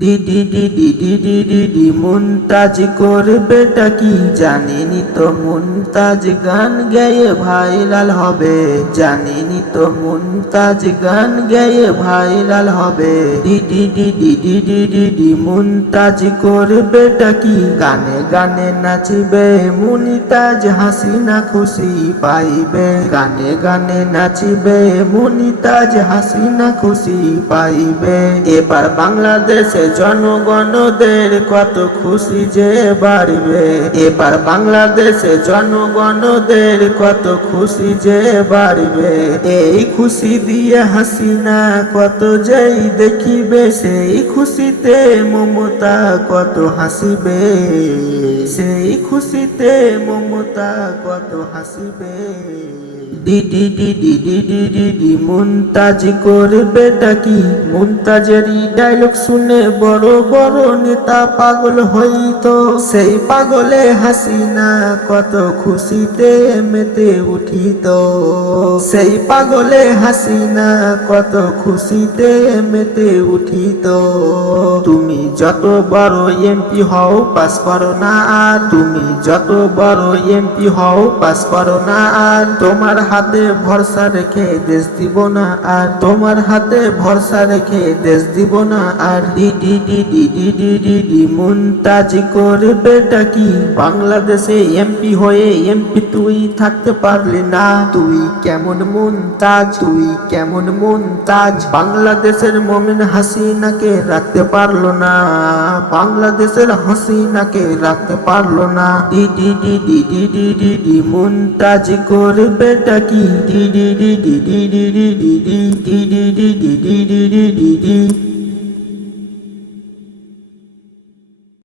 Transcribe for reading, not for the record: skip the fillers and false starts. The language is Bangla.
ডি মুনতাজ করবেটা কি জানিনি তো মুনতাজ গান গেয়ে ভাইরাল হবে, জানিনি তো মুনতাজ গান গেয়ে ভাইরাল হবে। ডি মুনতাজ করবেটা কি গানে গানে নাচবে মুনতাজ হাসিনা খুশি পাইবে, গানে গানে নাচবে মুনতাজ হাসিনা খুশি পাইবে। এবার বাংলাদেশে জনগণদের কত খুশি যে বাড়বে, এবার বাংলাদেশে জনগণদের কত খুশি যে বাড়বে। এই খুশি দিয়ে হাসিনা কত যেই দেখিবে, সেই খুশিতে মমতা কত হাসিবে, সেই খুশিতে মমতা কত হাসিবে। ডি মুনতাজ করবেটা কি মুনতাজেরই ডায়লগ শুনে বড় বড় নেতা পাগল হইতো, সেই পাগলে হাসিনা কত খুশিতে মেতে উঠিত, সেই পাগলে হাসিনা কত খুশিতে মেতে উঠিত। তুমি যত বড় এমপি হও পাস করো না আর, তুমি যত বড় এমপি হও পাস করো না আর, তোমার হাতে ভরসা রেখে দেশ দিব না আর, তোমার হাতে ভরসা রেখে দেশ দিব না আর। ডি মুনতাজ করবেটা কি বাংলাদেশে এমপি হয়ে এমপি তুই থাকতে পারলি না, তুই কেমন মুনতাজ, তুই কেমন মুনতাজ। বাংলাদেশের মমিন হাসিনাকে রাখতে পারলো না, বাংলাদেশের হাসিনাকে রাখতে পারলো না। ডি মুনতাজ করবেটা কি ডি